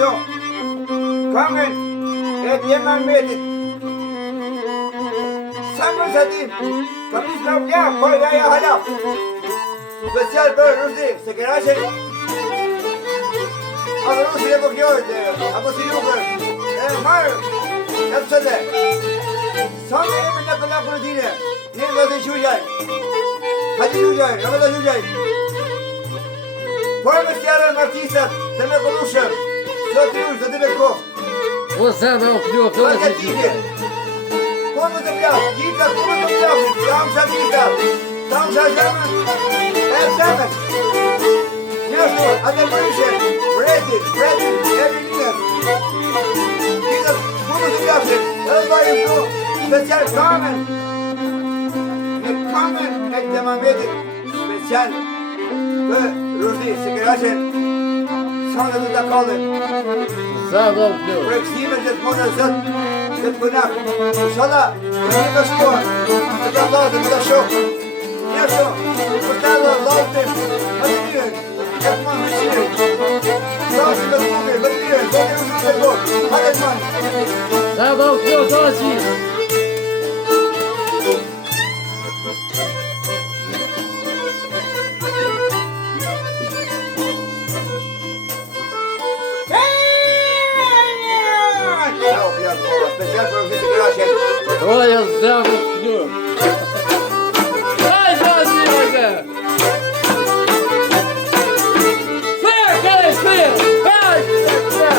Ashtu, këngën e Djemambetit. Sa më sa ti, kam nisë me upja, po ja hala. Special për Rusi, se kënaqen. Apo Rusi e po kjojt, apo si jukër. Marë, e pësëte. Sa me eme në këlla për tine, njën vëzë i qujaj. Hajti qujaj, në vëzë qujaj. Por me stjarën artistat, të me këllushëm. Sot i ushtë, të me kohë. Po sa me upjo, të me si qujaj. Kom të pjafë, gjitha kom të pjafë, jam sa gjitha, tam sa gjamën, e pëtëmën. Njështu, atë përishën, Bredin, Evelinës. Gjitha kom të pjafë, edhe bajim tu, special kamen. Në kamen e Djemambetit, special për Rusi, se kënaqen, sa në të kallën. Sa me upjo. Prekësime që të mone zëtë, që të punak. Inshallah, në një të shkohë, të të vlasë, të të shokë. Njështu, për të allë, lalëtim, më të njërën, e të manë në qirën. Sasi më të mugër, më të njërën, do të një të kohë, hajde të manë. Sa me upjo, Sasi. Special për Rusi, se kënaqen. Oja, sa me upjo. Aj, Sasi, ojke. Fair, guys, fair. Aj, fair.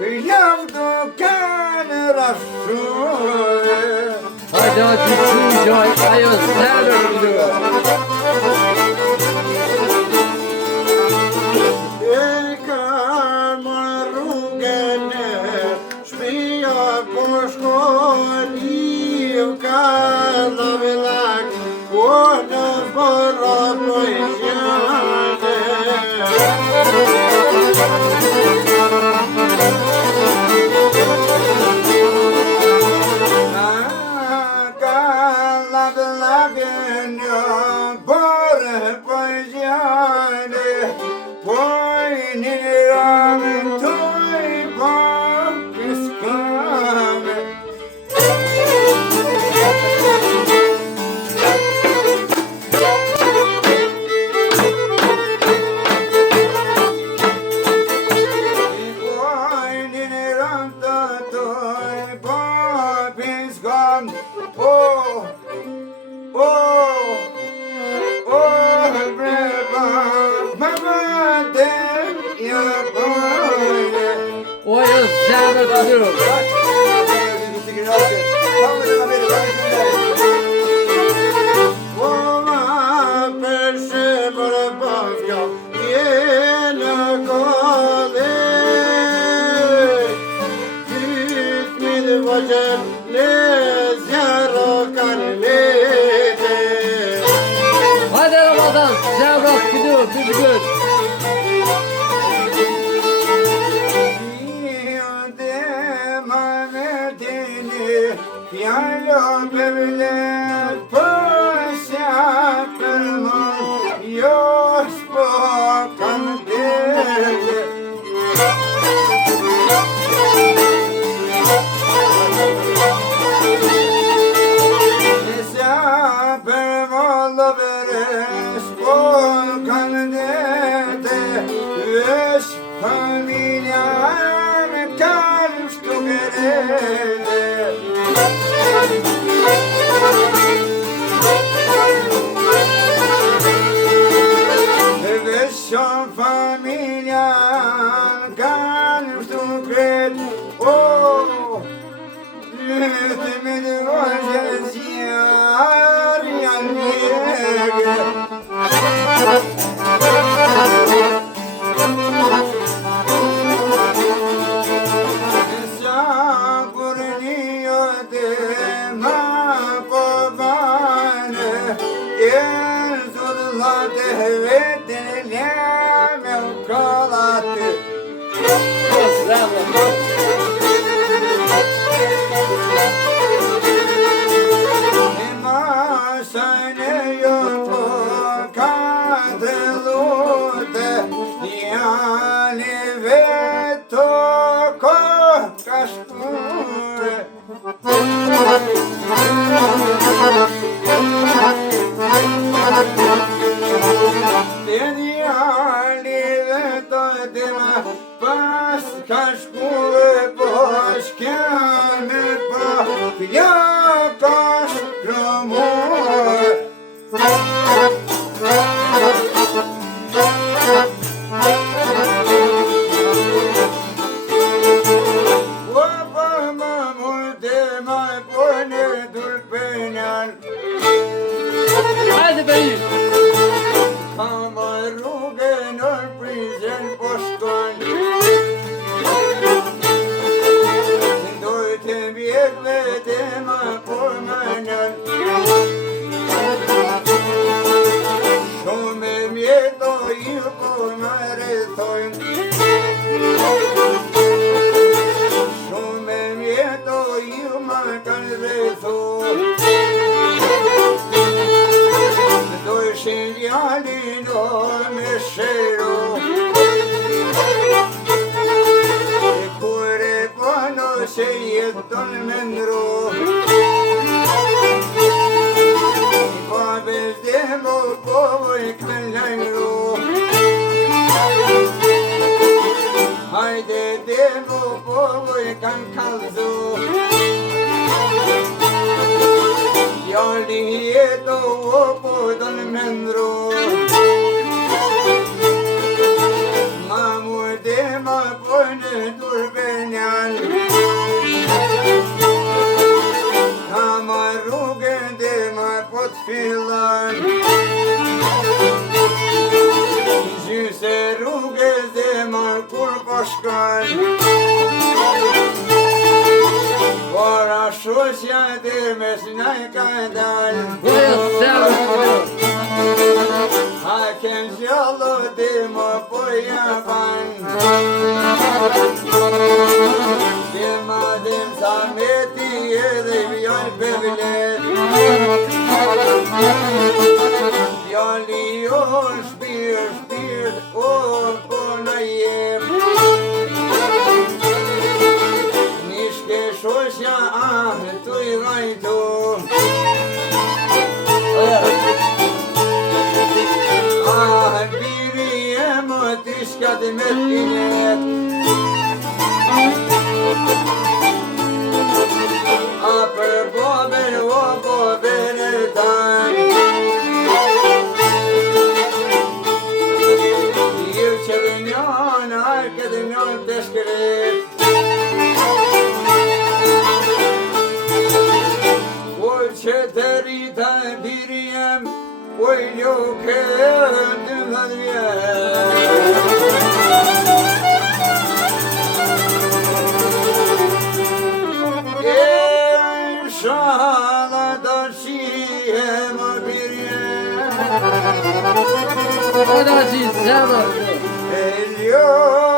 jam duke rashtue. Hajde aty çuçaj, ajo zemër flutur. E kam rrugën e shpia po shkoni u ka lavellak po në borra po Ajo zemër flutur. Hajde Ramazan, zemër flutur, flutur. Fjallë bevlet përshja për më, jo s'po kanë bërë. Nësja për më lëvere, s'po kanë dete, vesh familja me kanë shtukerete. Vesh familja kanë shtukerete. Oh, lyhtë me dëvojë zjarë janë njëgë. Pas ka shkullë po shkjane pa Pja ka shkromore O pa ma mujte ma pone dulpenjan Hajde Berit. Ka ma rrugë në prizën po shkon Don Menro Babes demo povoj këllajro Hajde demo povoj kan kalzo Jali jeto opo Don Menro Mamu dema pone turben shkon Vara shoqja dhe mes na e ka dal Ajo zemër të durëm. Ha ken gjallo dhe më po javan Dhe ma dhem sa me ti edhe vjan bevlet Djali jo shpirt, o po në jem Nishke shoqja tu i dhajtu Biri jem o tishka dhe me tinet A për boben o boben e tan Ju që dhe njon, arke dhe njon të shkret O që të rita biri jem Oj jo këtë dhe Inshallah da shihem o birjem O da që zemër të durëm. Eljo